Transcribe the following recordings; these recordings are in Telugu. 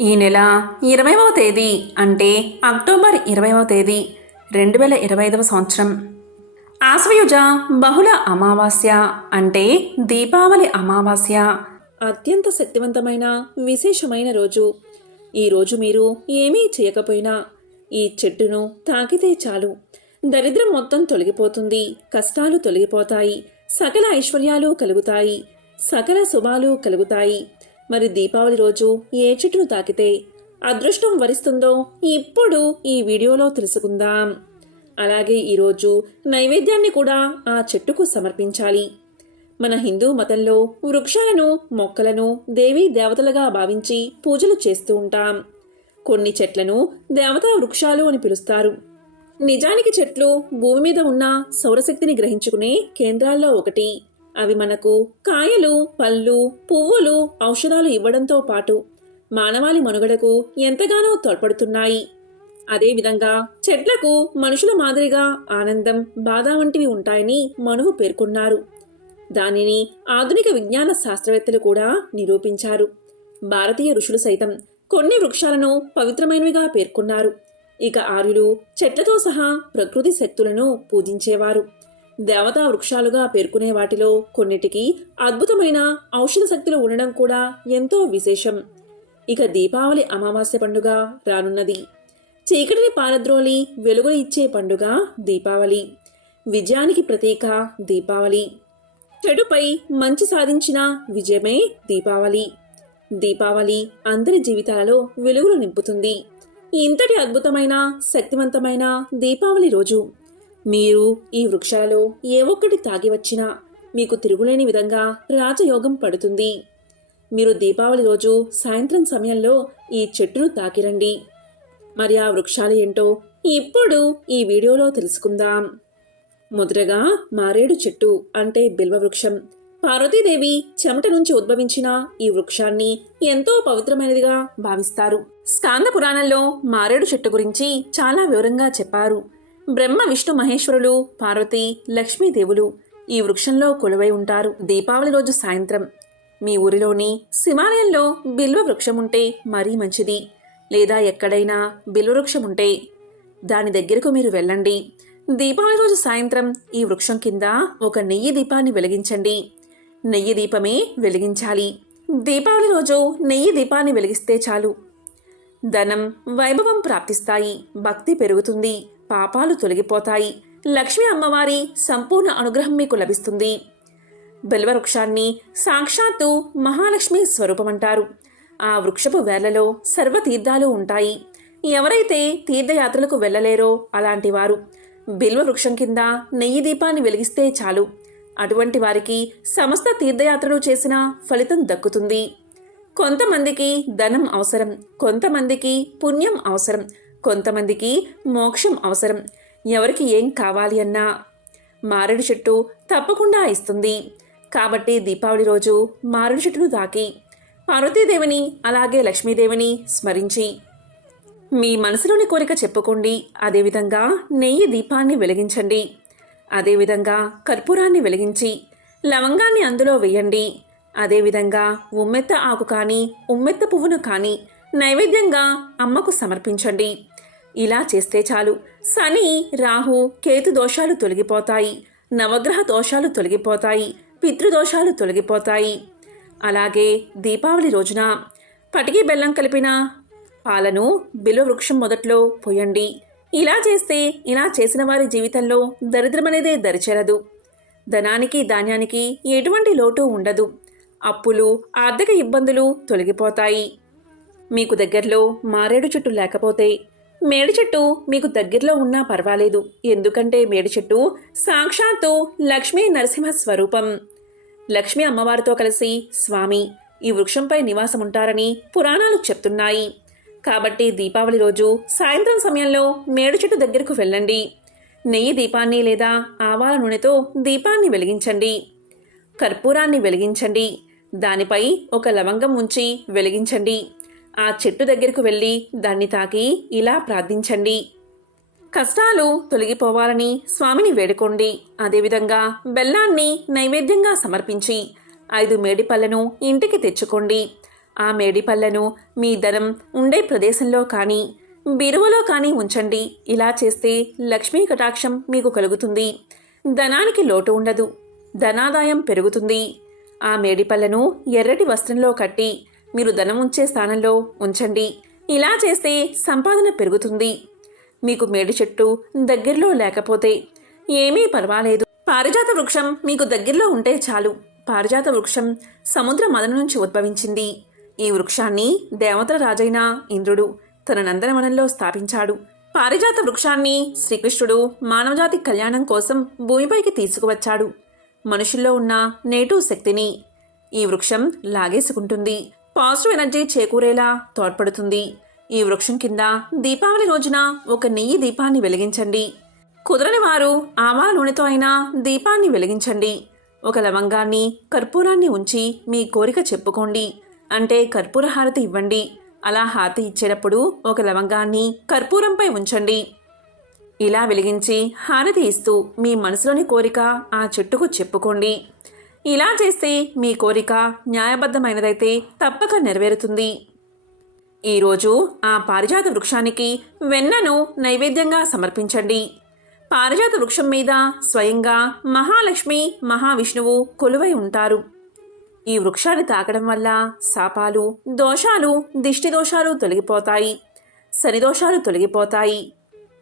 ఈ నెల ఇరవైవ తేదీ అంటే అక్టోబర్ ఇరవైవ తేదీ రెండు వేల ఇరవై ఐదవ సంవత్సరం. ఆశ్వయుజ బహుళ అమావాస్య అంటే దీపావళి అమావాస్య. అత్యంత శక్తివంతమైన విశేషమైన రోజు. ఈ రోజు మీరు ఏమీ చేయకపోయినా ఈ చెట్టును తాకితే చాలు. దరిద్రం మొత్తం తొలగిపోతుంది కష్టాలు తొలగిపోతాయి సకల ఐశ్వర్యాలు కలుగుతాయి సకల శుభాలు కలుగుతాయి. మరి దీపావళి రోజు ఏ చెట్టును తాకితే అదృష్టం వరిస్తుందో ఇప్పుడు ఈ వీడియోలో తెలుసుకుందాం. అలాగే ఈరోజు నైవేద్యాన్ని కూడా ఆ చెట్టుకు సమర్పించాలి. మన హిందూ మతంలో వృక్షాలను మొక్కలను దేవీ దేవతలుగా భావించి పూజలు చేస్తూ ఉంటాం. కొన్ని చెట్లను దేవతా వృక్షాలు అని పిలుస్తారు. నిజానికి చెట్లు భూమి మీద ఉన్న సౌరశక్తిని గ్రహించుకునే కేంద్రాల్లో ఒకటి. అవి మనకు కాయలు పళ్ళు పువ్వులు ఔషధాలు ఇవ్వడంతో పాటు మానవాళి మనుగడకు ఎంతగానో తోడ్పడుతున్నాయి. అదేవిధంగా చెట్లకు మనుషుల మాదిరిగా ఆనందం బాధ వంటివి ఉంటాయని మనువు పేర్కొన్నారు. దానిని ఆధునిక విజ్ఞాన శాస్త్రవేత్తలు కూడా నిరూపించారు. భారతీయ ఋషులు సైతం కొన్ని వృక్షాలను పవిత్రమైనవిగా పేర్కొన్నారు. ఇక ఆర్యులు చెట్లతో సహా ప్రకృతి శక్తులను పూజించేవారు. దేవతా వృక్షాలుగా పేర్కొనే వాటిలో కొన్నిటికి అద్భుతమైన ఔషధ శక్తులు ఉండడం కూడా ఎంతో విశేషం. ఇక దీపావళి అమావాస్య పండుగ రానున్నది. చీకటిని పారద్రోలి వెలుగు ఇచ్చే పండుగ దీపావళి. విజయానికి ప్రతీక దీపావళి. చెడుపై మంచి సాధించిన విజయమే దీపావళి. దీపావళి అందరి జీవితాలలో వెలుగులు నింపుతుంది. ఇంతటి అద్భుతమైన శక్తివంతమైన దీపావళి రోజు. మీరు ఈ వృక్షాలలో ఏ ఒక్కటి తాగి వచ్చినా మీకు తిరుగులేని విధంగా రాజయోగం పడుతుంది. మీరు దీపావళి రోజు సాయంత్రం సమయంలో ఈ చెట్టును తాకిరండి. మరి ఆ వృక్షాలు ఏంటో ఇప్పుడు ఈ వీడియోలో తెలుసుకుందాం. మొదటగా మారేడు చెట్టు అంటే బిల్వ వృక్షం. పార్వతీదేవి చెమట నుంచి ఉద్భవించిన ఈ వృక్షాన్ని ఎంతో పవిత్రమైనదిగా భావిస్తారు. స్కాంద పురాణంలో మారేడు చెట్టు గురించి చాలా వివరంగా చెప్పారు. బ్రహ్మ విష్ణు మహేశ్వరులు పార్వతి లక్ష్మీదేవులు ఈ వృక్షంలో కొలువై ఉంటారు దీపావళి రోజు సాయంత్రం. మీ ఊరిలోని శివాలయంలో బిల్వ వృక్షం ఉంటే మరీ మంచిది. లేదా ఎక్కడైనా బిల్వ వృక్షం ఉంటే దాని దగ్గరకు మీరు వెళ్ళండి. దీపావళి రోజు సాయంత్రం ఈ వృక్షం కింద ఒక నెయ్యి దీపాన్ని వెలిగించండి. నెయ్యి దీపమే వెలిగించాలి. దీపావళి రోజు నెయ్యి దీపాన్ని వెలిగిస్తే చాలు. ధనం వైభవం ప్రాప్తిస్తాయి. భక్తి పెరుగుతుంది. పాపాలు తొలగిపోతాయి. లక్ష్మీ అమ్మవారి సంపూర్ణ అనుగ్రహం మీకు లభిస్తుంది. బెల్వవృక్షాన్ని సాక్షాత్తు మహాలక్ష్మి స్వరూపమంటారు. ఆ వృక్షపు వేర్లలో సర్వతీర్థాలు ఉంటాయి. ఎవరైతే తీర్థయాత్రలకు వెళ్ళలేరో అలాంటి వారు బిల్వ వృక్షం కింద నెయ్యి దీపాన్ని వెలిగిస్తే చాలు. అటువంటి వారికి సమస్త తీర్థయాత్రలు చేసిన ఫలితం దక్కుతుంది. కొంతమందికి ధనం అవసరం కొంతమందికి పుణ్యం అవసరం కొంతమందికి మోక్షం అవసరం. ఎవరికి ఏం కావాలి అన్నా? మారేడు చెట్టు తప్పకుండా ఇస్తుంది. కాబట్టి దీపావళి రోజు మారేడు చెట్టును తాకి పార్వతీదేవిని అలాగే లక్ష్మీదేవిని స్మరించి. మీ మనసులోని కోరిక చెప్పుకోండి. అదేవిధంగా నెయ్యి దీపాన్ని వెలిగించండి. అదేవిధంగా కర్పూరాన్ని వెలిగించి లవంగాన్ని అందులో వేయండి. అదేవిధంగా ఉమ్మెత్త ఆకు కానీ ఉమ్మెత్త పువ్వును కానీ నైవేద్యంగా అమ్మకు సమర్పించండి. ఇలా చేస్తే చాలు. శని రాహు కేతు దోషాలు తొలగిపోతాయి. నవగ్రహ దోషాలు తొలగిపోతాయి. పితృదోషాలు తొలగిపోతాయి. అలాగే దీపావళి రోజున పటికి బెల్లం కలిపిన పాలను బిల్వవృక్షం మొదట్లో పోయండి. ఇలా చేస్తే ఇలా చేసిన వారి జీవితంలో దరిద్రమనేదే దరిచేరదు. ధనానికి ధాన్యానికి ఎటువంటి లోటు ఉండదు. అప్పులు ఆర్థిక ఇబ్బందులు తొలగిపోతాయి. మీకు దగ్గరలో మారేడు చెట్టు లేకపోతే మేడి చెట్టు మీకు దగ్గరలో ఉన్నా పర్వాలేదు. ఎందుకంటే మేడి చెట్టు సాక్షాత్తు లక్ష్మీ నరసింహ స్వరూపం. లక్ష్మీ అమ్మవారితో కలిసి స్వామి ఈ వృక్షంపై నివాసం ఉంటారని పురాణాలు చెప్తున్నాయి. కాబట్టి దీపావళి రోజు సాయంత్రం సమయంలో మేడి చెట్టు దగ్గరకు వెళ్ళండి. నెయ్యి దీపాన్ని లేదా ఆవాల నూనెతో దీపాన్ని వెలిగించండి. కర్పూరాన్ని వెలిగించండి. దానిపై ఒక లవంగం ఉంచి వెలిగించండి. ఆ చెట్టు దగ్గరకు వెళ్ళి దాన్ని తాకి ఇలా ప్రార్థించండి. కష్టాలు తొలగిపోవాలని స్వామిని వేడుకోండి. అదేవిధంగా బెల్లాన్ని నైవేద్యంగా సమర్పించి ఐదు మేడిపళ్ళను ఇంటికి తెచ్చుకోండి. ఆ మేడిపళ్ళను మీ ధనం ఉండే ప్రదేశంలో కానీ బిరువలో కానీ ఉంచండి. ఇలా చేస్తే లక్ష్మీ కటాక్షం మీకు కలుగుతుంది. ధనానికి లోటు ఉండదు. ధనాదాయం పెరుగుతుంది. ఆ మేడిపళ్ళను ఎర్రటి వస్త్రంలో కట్టి మీరు ధనం ఉంచే స్థానంలో ఉంచండి. ఇలా చేస్తే సంపాదన పెరుగుతుంది. మీకు మేడి చెట్టు దగ్గరలో లేకపోతే ఏమీ పర్వాలేదు. పారిజాత వృక్షం మీకు దగ్గరలో ఉంటే చాలు. పారిజాత వృక్షం సముద్ర మదన నుంచి ఉద్భవించింది. ఈ వృక్షాన్ని దేవతల రాజైన ఇంద్రుడు తన నందనవనంలో స్థాపించాడు. పారిజాత వృక్షాన్ని శ్రీకృష్ణుడు మానవజాతి కళ్యాణం కోసం భూమిపైకి తీసుకువచ్చాడు. మనుషుల్లో ఉన్న నేటు శక్తిని ఈ వృక్షం లాగేసుకుంటుంది. పాజిటివ్ ఎనర్జీ చేకూరేలా తోడ్పడుతుంది. ఈ వృక్షం కింద దీపావళి రోజున ఒక నెయ్యి దీపాన్ని వెలిగించండి. కుదరని వారు ఆవాల నూనెతో అయినా దీపాన్ని వెలిగించండి. ఒక లవంగాన్ని కర్పూరాన్ని ఉంచి మీ కోరిక చెప్పుకోండి. అంటే కర్పూర హారతి ఇవ్వండి. అలా హారతి ఇచ్చేటప్పుడు ఒక లవంగాన్ని కర్పూరంపై ఉంచండి. ఇలా వెలిగించి హారతి ఇస్తూ మీ మనసులోని కోరిక ఆ చెట్టుకు చెప్పుకోండి. ఇలా చేస్తే మీ కోరిక న్యాయబద్ధమైనదైతే తప్పక నెరవేరుతుంది. ఈరోజు ఆ పారిజాత వృక్షానికి వెన్నను నైవేద్యంగా సమర్పించండి. పారిజాత వృక్షం మీద స్వయంగా మహాలక్ష్మి మహావిష్ణువు కొలువై ఉంటారు. ఈ వృక్షాన్ని తాకడం వల్ల శాపాలు దోషాలు దిష్టి దోషాలు తొలగిపోతాయి. శని దోషాలు తొలగిపోతాయి.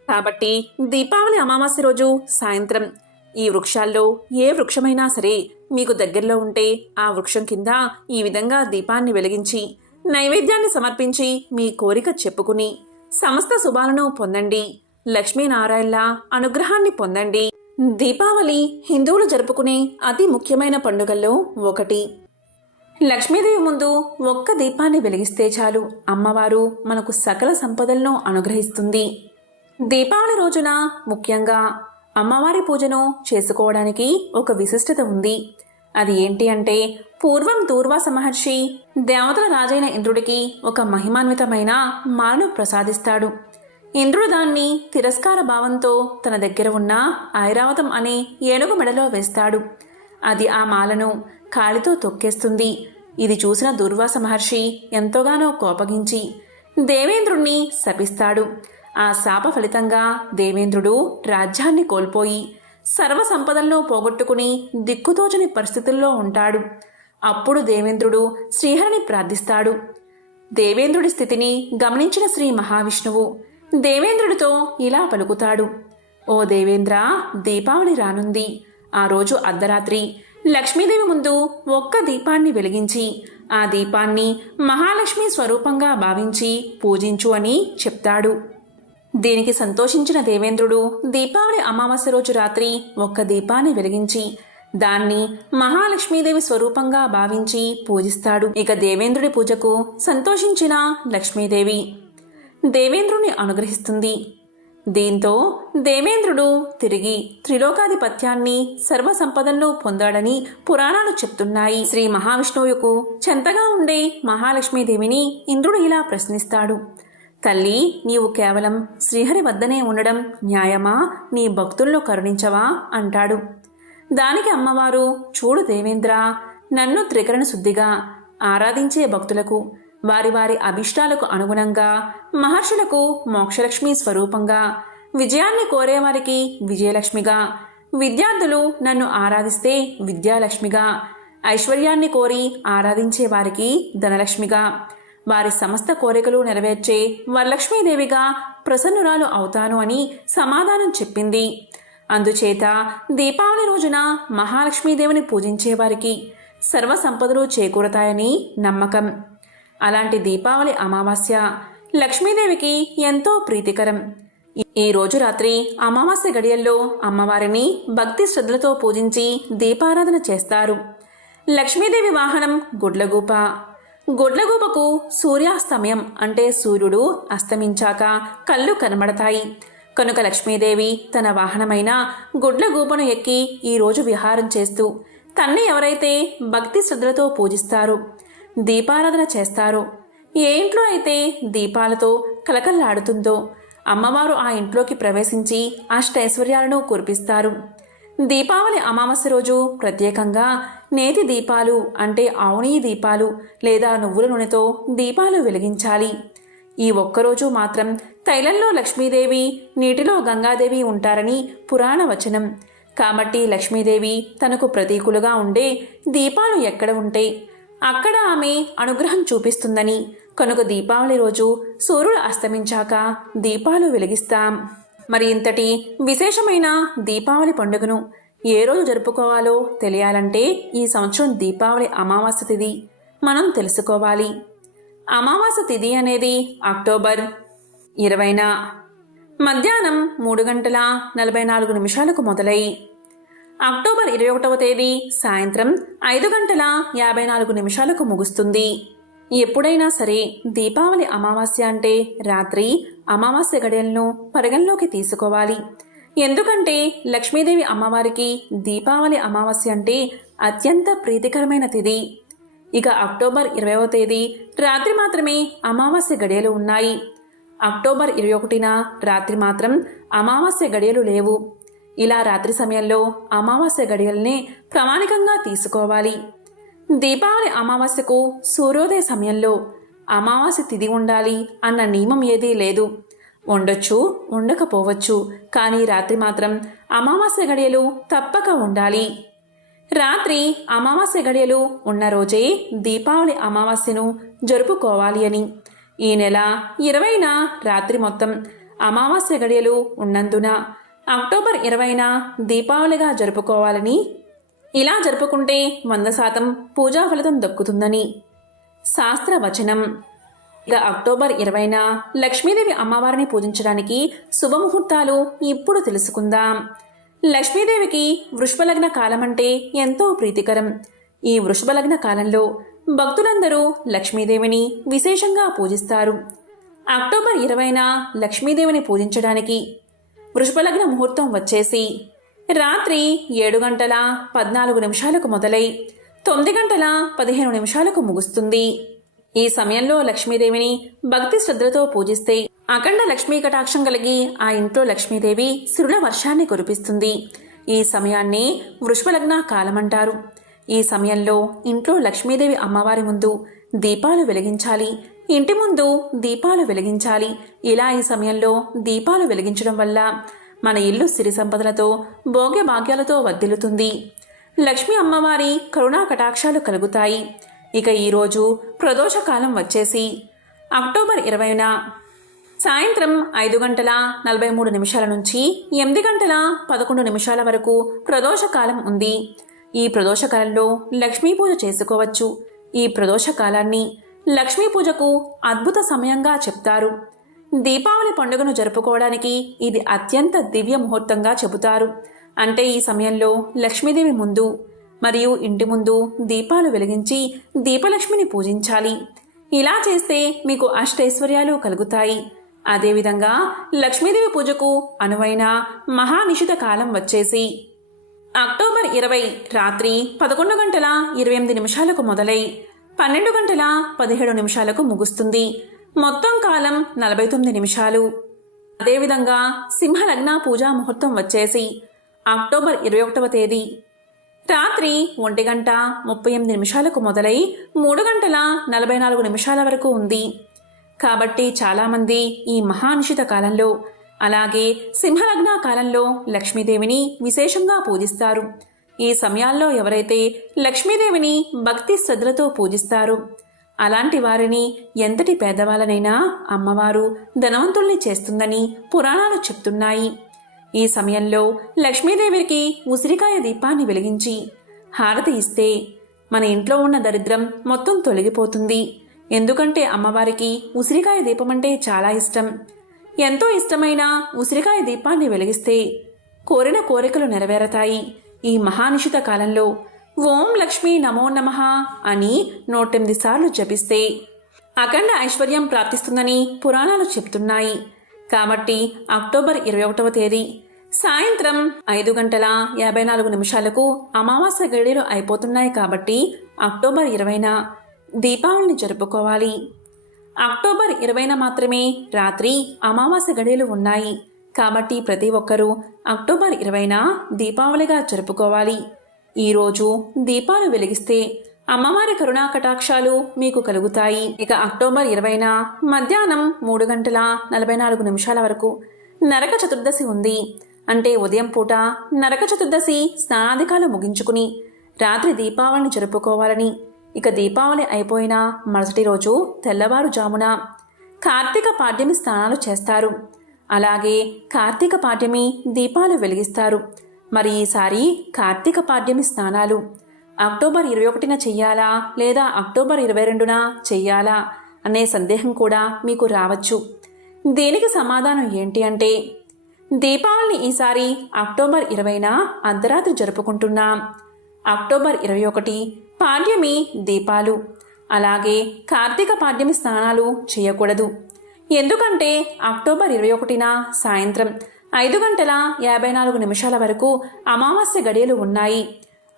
కాబట్టి దీపావళి అమావాస్య రోజు సాయంత్రం ఈ వృక్షాల్లో ఏ వృక్షమైనా సరే మీకు దగ్గరలో ఉంటే ఆ వృక్షం కింద ఈ విధంగా దీపాన్ని వెలిగించి నైవేద్యాన్ని సమర్పించి మీ కోరిక చెప్పుకుని సమస్త శుభాలను పొందండి. లక్ష్మీనారాయణల అనుగ్రహాన్ని పొందండి. దీపావళి హిందువులు జరుపుకునే అతి ముఖ్యమైన పండుగల్లో ఒకటి. లక్ష్మీదేవి ముందు ఒక్క దీపాన్ని వెలిగిస్తే చాలు. అమ్మవారు మనకు సకల సంపదలను అనుగ్రహిస్తుంది. దీపావళి రోజున ముఖ్యంగా అమ్మవారి పూజను చేసుకోవడానికి ఒక విశిష్టత ఉంది. అది ఏంటి అంటే పూర్వం దూర్వాస మహర్షి దేవతల రాజైన ఇంద్రుడికి ఒక మహిమాన్వితమైన మాలను ప్రసాదిస్తాడు. ఇంద్రుడు దాన్ని తిరస్కార భావంతో తన దగ్గర ఉన్న ఐరావతం అనే ఏనుగు మెడలో వేస్తాడు. అది ఆ మాలను కాలితో తొక్కేస్తుంది. ఇది చూసిన దుర్వాస మహర్షి ఎంతోగానో కోపగించి దేవేంద్రుణ్ణి శపిస్తాడు. ఆ శాప ఫలితంగా దేవేంద్రుడు రాజ్యాన్ని కోల్పోయి సర్వ సంపదలను పోగొట్టుకుని దిక్కుతోచని పరిస్థితుల్లో ఉంటాడు. అప్పుడు దేవేంద్రుడు శ్రీహరిని ప్రార్థిస్తాడు. దేవేంద్రుడి స్థితిని గమనించిన శ్రీ మహావిష్ణువు దేవేంద్రుడితో ఇలా పలుకుతాడు. ఓ దేవేంద్ర దీపావళి రానుంది. ఆ రోజు అర్ధరాత్రి లక్ష్మీదేవి ముందు ఒక్క దీపాన్ని వెలిగించి ఆ దీపాన్ని మహాలక్ష్మి స్వరూపంగా భావించి పూజించు అని చెప్తాడు. దీనికి సంతోషించిన దేవేంద్రుడు దీపావళి అమావాస్య రోజు రాత్రి ఒక్క దీపాన్ని వెలిగించి దాన్ని మహాలక్ష్మీదేవి స్వరూపంగా భావించి పూజిస్తాడు. ఇక దేవేంద్రుడి పూజకు సంతోషించిన లక్ష్మీదేవి దేవేంద్రుని అనుగ్రహిస్తుంది. దీంతో దేవేంద్రుడు తిరిగి త్రిలోకాధిపత్యాన్ని సర్వ పొందాడని పురాణాలు చెప్తున్నాయి. శ్రీ మహావిష్ణువుకు చెంతగా ఉండే మహాలక్ష్మీదేవిని ఇంద్రుడు ఇలా ప్రశ్నిస్తాడు. తల్లి నీవు కేవలం శ్రీహరి వద్దనే ఉండడం న్యాయమా? నీ భక్తుల్లో కరుణించవా? అంటాడు. దానికి అమ్మవారు చూడు దేవేంద్ర నన్ను త్రికరణ శుద్ధిగా ఆరాధించే భక్తులకు వారి వారి అభిష్టాలకు అనుగుణంగా మహర్షులకు మోక్షలక్ష్మి స్వరూపంగా విజయాన్ని కోరేవారికి విజయలక్ష్మిగా విద్యార్థులు నన్ను ఆరాధిస్తే విద్యాలక్ష్మిగా ఐశ్వర్యాన్ని కోరి ఆరాధించే వారికి ధనలక్ష్మిగా వారి సమస్త కోరికలు నెరవేర్చే వరలక్ష్మీదేవిగా ప్రసన్నురాలు అవుతాను అని సమాధానం చెప్పింది. అందుచేత దీపావళి రోజున మహాలక్ష్మీదేవిని పూజించేవారికి సర్వ సంపదలు చేకూరతాయని నమ్మకం. అలాంటి దీపావళి అమావాస్య లక్ష్మీదేవికి ఎంతో ప్రీతికరం. ఈ రోజు రాత్రి అమావాస్య గడియల్లో అమ్మవారిని భక్తి శ్రద్ధలతో పూజించి దీపారాధన చేస్తారు. లక్ష్మీదేవి వాహనం గుడ్లగూప. గుడ్లగూపకు సూర్యాస్తమయం అంటే సూర్యుడు అస్తమించాక కళ్ళు కనబడతాయి. కనుక లక్ష్మీదేవి తన వాహనమైన గుడ్లగూపను ఎక్కి ఈరోజు విహారం చేస్తూ తన్ని ఎవరైతే భక్తి శ్రద్ధలతో పూజిస్తారో దీపారాధన చేస్తారో. ఏ ఇంట్లో అయితే దీపాలతో కలకల్లాడుతుందో అమ్మవారు ఆ ఇంట్లోకి ప్రవేశించి అష్టైశ్వర్యాలను కురిపిస్తారు. దీపావళి అమావాస్య రోజు ప్రత్యేకంగా నేతి దీపాలు అంటే ఆవుని దీపాలు లేదా నువ్వుల నూనెతో దీపాలు వెలిగించాలి. ఈ ఒక్కరోజు మాత్రం తైలంలో లక్ష్మీదేవి నీటిలో గంగాదేవి ఉంటారని పురాణ వచనం. కాబట్టి లక్ష్మీదేవి తనకు ప్రతీకులుగా ఉండే దీపాలు ఎక్కడ ఉంటే అక్కడ ఆమె అనుగ్రహం చూపిస్తుందని. కనుక దీపావళి రోజు సూర్యుడు అస్తమించాక దీపాలు వెలిగిస్తాం. మరి ఇంతటి విశేషమైన దీపావళి పండుగను ఏ రోజు జరుపుకోవాలో తెలియాలంటే ఈ సంవత్సరం దీపావళి అమావాస్య తిథి మనం తెలుసుకోవాలి. అమావాస్య తిథి అనేది అక్టోబర్ ఇరవైన మధ్యాహ్నం మూడు గంటల నలభై నాలుగు నిమిషాలకు మొదలై అక్టోబర్ ఇరవై ఒకటవ తేదీ సాయంత్రం ఐదు గంటల యాభై నాలుగు నిమిషాలకు ముగుస్తుంది. ఎప్పుడైనా సరే దీపావళి అమావాస్య అంటే రాత్రి అమావాస్య గడియలను పరిగణలోకి తీసుకోవాలి. ఎందుకంటే లక్ష్మీదేవి అమ్మవారికి దీపావళి అమావాస్య అంటే అత్యంత ప్రీతికరమైన తిది ఇక అక్టోబర్ ఇరవైవ తేదీ రాత్రి మాత్రమే అమావాస్య గడియలు ఉన్నాయి. అక్టోబర్ ఇరవై ఒకటిన రాత్రి మాత్రం అమావాస్య గడియలు లేవు. ఇలా రాత్రి సమయంలో అమావాస్య గడియల్నే ప్రామాణికంగా తీసుకోవాలి. దీపావళి అమావాస్యకు సూర్యోదయ సమయంలో అమావాస్య తిది ఉండాలి అన్న నియమం ఏదీ లేదు. ఉండొచ్చు ఉండకపోవచ్చు కానీ రాత్రి మాత్రం అమావాస్య గడియలు తప్పక ఉండాలి. రాత్రి అమావాస్య గడియలు ఉన్న రోజే దీపావళి అమావాస్యను జరుపుకోవాలి అని. ఈ నెల ఇరవైన రాత్రి మొత్తం అమావాస్య గడియలు ఉన్నందున అక్టోబర్ ఇరవైన దీపావళిగా జరుపుకోవాలని ఇలా జరుపుకుంటే వంద శాతం పూజా ఫలితం దక్కుతుందని. శాస్త్రవచనం. ఇక అక్టోబర్ ఇరవైన లక్ష్మీదేవి అమ్మవారిని పూజించడానికి శుభముహూర్తాలు ఇప్పుడు తెలుసుకుందాం. లక్ష్మీదేవికి వృషభలగ్న కాలం అంటే ఎంతో ప్రీతికరం. ఈ వృషభలగ్న కాలంలో భక్తులందరూ లక్ష్మీదేవిని విశేషంగా పూజిస్తారు. అక్టోబర్ ఇరవైన లక్ష్మీదేవిని పూజించడానికి వృషభలగ్న ముహూర్తం వచ్చేసి రాత్రి ఏడు గంటల పద్నాలుగు నిమిషాలకు మొదలై తొమ్మిది గంటల పదిహేను నిమిషాలకు ముగుస్తుంది. ఈ సమయంలో లక్ష్మీదేవిని భక్తి శ్రద్ధలతో పూజిస్తే అఖండ లక్ష్మీ కటాక్షం కలిగి ఆ ఇంట్లో లక్ష్మీదేవి సిరుల వర్షాన్ని కురిపిస్తుంది. ఈ సమయాన్ని వృషభలగ్న కాలమంటారు. ఈ సమయంలో ఇంట్లో లక్ష్మీదేవి అమ్మవారి ముందు దీపాలు వెలిగించాలి. ఇంటి ముందు దీపాలు వెలిగించాలి. ఇలా ఈ సమయంలో దీపాలు వెలిగించడం వల్ల మన ఇల్లు సిరి సంపదలతో భోగ్య భాగ్యాలతో వర్ధిల్లుతుంది. లక్ష్మీ అమ్మవారి కరుణా కటాక్షాలు కలుగుతాయి. ఇక ఈరోజు ప్రదోషకాలం వచ్చేసి. అక్టోబర్ ఇరవైన సాయంత్రం ఐదు గంటల నలభై మూడు నిమిషాల నుంచి ఎనిమిది గంటల పదకొండు నిమిషాల వరకు ప్రదోషకాలం ఉంది. ఈ ప్రదోషకాలంలో లక్ష్మీ పూజ చేసుకోవచ్చు. ఈ ప్రదోషకాలాన్ని లక్ష్మీ పూజకు అద్భుత సమయంగా చెప్తారు. దీపావళి పండుగను జరుపుకోవడానికి ఇది అత్యంత దివ్య ముహూర్తంగా చెబుతారు. అంటే ఈ సమయంలో లక్ష్మీదేవి ముందు మరియు ఇంటి ముందు దీపాలు వెలిగించి దీపలక్ష్మిని పూజించాలి. ఇలా చేస్తే మీకు అష్టైశ్వర్యాలు కలుగుతాయి. అదేవిధంగా లక్ష్మీదేవి పూజకు అనువైన మహానిషిత కాలం వచ్చేసి అక్టోబర్ ఇరవై రాత్రి పదకొండు గంటల ఇరవై ఎనిమిది నిమిషాలకు మొదలై పన్నెండు గంటల పదిహేడు నిమిషాలకు ముగుస్తుంది. మొత్తం కాలం నలభై తొమ్మిది నిమిషాలు. అదేవిధంగా సింహలగ్న పూజా ముహూర్తం వచ్చేసి అక్టోబర్ ఇరవై ఒకటవ తేదీ. రాత్రి ఒంటి గంట ముప్పై ఎనిమిది నిమిషాలకు మొదలై మూడు గంటల నలభై నాలుగు నిమిషాల వరకు ఉంది. కాబట్టి చాలామంది ఈ మహానిషిత కాలంలో అలాగే సింహలగ్న కాలంలో లక్ష్మీదేవిని విశేషంగా పూజిస్తారు. ఈ సమయాల్లో ఎవరైతే లక్ష్మీదేవిని భక్తి శ్రద్ధలతో పూజిస్తారు అలాంటి వారిని ఎంతటి పేదవాళ్ళనైనా అమ్మవారు ధనవంతుల్ని చేస్తుందని పురాణాలు చెప్తున్నాయి. ఈ సమయంలో లక్ష్మీదేవికి ఉసిరికాయ దీపాన్ని వెలిగించి హారతి ఇస్తే మన ఇంట్లో ఉన్న దరిద్రం మొత్తం తొలగిపోతుంది. ఎందుకంటే అమ్మవారికి ఉసిరికాయ దీపం అంటే చాలా ఇష్టం. ఎంతో ఇష్టమైన ఉసిరికాయ దీపాన్ని వెలిగిస్తే కోరిన కోరికలు నెరవేరతాయి. ఈ మహానిషిత కాలంలో ఓం లక్ష్మీ నమో నమః అని నూటెనిమిది సార్లు జపిస్తే అఖండ ఐశ్వర్యం ప్రాప్తిస్తుందని పురాణాలు చెప్తున్నాయి. కాబట్టి అక్టోబర్ ఇరవై ఒకటవ తేదీ సాయంత్రం ఐదు గంటల యాభై నాలుగు నిమిషాలకు అమావాస్య గడియలు అయిపోతున్నాయి కాబట్టి అక్టోబర్ ఇరవైన దీపావళిని జరుపుకోవాలి. అక్టోబర్ ఇరవైన మాత్రమే రాత్రి అమావాస్య గడియలు ఉన్నాయి. కాబట్టి ప్రతి ఒక్కరూ అక్టోబర్ ఇరవైన దీపావళిగా జరుపుకోవాలి. ఈరోజు దీపాలు వెలిగిస్తే అమ్మవారి కరుణా కటాక్షాలు మీకు కలుగుతాయి. ఇక అక్టోబర్ ఇరవైన మధ్యాహ్నం మూడు గంటల నలభై నాలుగు నిమిషాల వరకు నరక చతుర్దశి ఉంది. అంటే ఉదయం పూట నరక చతుర్దశి స్నానాధికాలు ముగించుకుని రాత్రి దీపావళిని జరుపుకోవాలని ఇక దీపావళి అయిపోయిన మరుసటి రోజు తెల్లవారుజామున కార్తీక పాడ్యమి స్నానాలు చేస్తారు. అలాగే కార్తీక పాడ్యమి దీపాలు వెలిగిస్తారు. మరి ఈసారి కార్తీక పాడ్యమి స్నానాలు. అక్టోబర్ ఇరవై ఒకటిన చెయ్యాలా? లేదా అక్టోబర్ ఇరవై రెండున చెయ్యాలా? అనే సందేహం కూడా మీకు రావచ్చు. దీనికి సమాధానం ఏంటి అంటే దీపావళిని ఈసారి అక్టోబర్ ఇరవైన అర్ధరాత్రి జరుపుకుంటున్నాం. అక్టోబర్ ఇరవై ఒకటి పాడ్యమి దీపాలు. అలాగే కార్తీక పాడ్యమి స్నానాలు చేయకూడదు. ఎందుకంటే అక్టోబర్ ఇరవై ఒకటిన సాయంత్రం. ఐదు గంటల యాభై నాలుగు నిమిషాల వరకు అమావాస్య గడియలు ఉన్నాయి.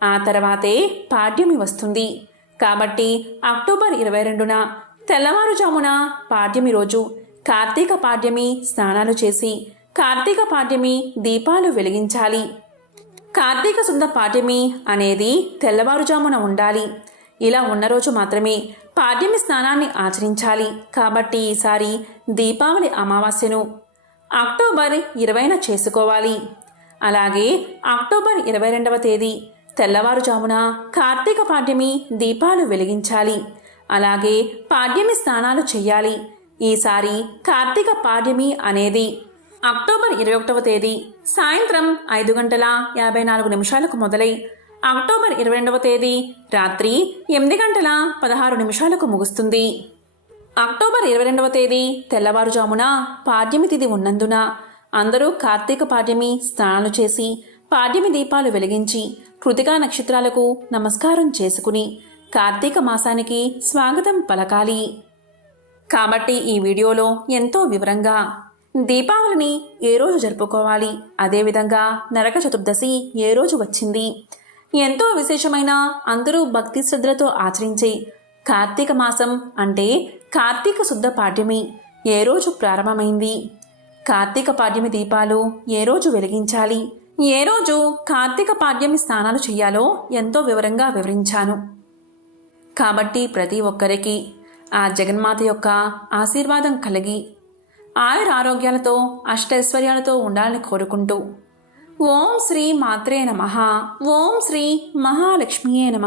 ఆ తర్వాతే పాడ్యమి వస్తుంది. కాబట్టి అక్టోబర్ ఇరవై రెండున తెల్లవారుజామున పాడ్యమి రోజు కార్తీక పాడ్యమి స్నానాలు చేసి కార్తీక పాడ్యమి దీపాలు వెలిగించాలి. కార్తీక శుద్ధ పాడ్యమి అనేది తెల్లవారుజామున ఉండాలి. ఇలా ఉన్న రోజు మాత్రమే పాడ్యమి స్నానాన్ని ఆచరించాలి. కాబట్టి ఈసారి దీపావళి అమావాస్యను అక్టోబర్ ఇరవైన చేసుకోవాలి. అలాగే అక్టోబర్ ఇరవై రెండవ తేదీ తెల్లవారుజామున కార్తీక పాడ్యమి దీపాలు వెలిగించాలి. అలాగే పాడ్యమి స్నానాలు చేయాలి. ఈసారి కార్తీక పాడ్యమి అనేది అక్టోబర్ ఇరవై ఒకటవ తేదీ సాయంత్రం ఐదు గంటల యాభై నాలుగు నిమిషాలకు మొదలై అక్టోబర్ ఇరవై రెండవ తేదీ రాత్రి ఎనిమిది గంటల పదహారు నిమిషాలకు ముగుస్తుంది. అక్టోబర్ ఇరవై రెండవ తేదీ తెల్లవారుజామున పాడ్యమి తిథి ఉన్నందున అందరూ కార్తీక పాడ్యమి స్నానాలు చేసి పాడ్యమి దీపాలు వెలిగించి కృతికా నక్షత్రాలకు నమస్కారం చేసుకుని కార్తీక మాసానికి స్వాగతం పలకాలి. కాబట్టి ఈ వీడియోలో ఎంతో వివరంగా దీపావళిని ఏ రోజు జరుపుకోవాలి? అదేవిధంగా నరక చతుర్దశి ఏ రోజు వచ్చింది? ఎంతో విశేషమైన అందరూ భక్తి శ్రద్ధలతో ఆచరించే కార్తీక మాసం అంటే కార్తీక శుద్ధ పాఠ్యమి. ఏ రోజు ప్రారంభమైంది? కార్తీక పాడ్యమి దీపాలు ఏ రోజు వెలిగించాలి? ఏ రోజు కార్తీక పాడ్యమి స్నానాలు చేయాలో ఎంతో వివరంగా వివరించాను. కాబట్టి ప్రతి ఒక్కరికి ఆ జగన్మాత యొక్క ఆశీర్వాదం కలిగి ఆయుర ఆరోగ్యాలతో అష్టైశ్వర్యాలతో ఉండాలని కోరుకుంటూ ఓం శ్రీ మాత్రే నమ ఓం శ్రీ మహాలక్ష్మియే నమ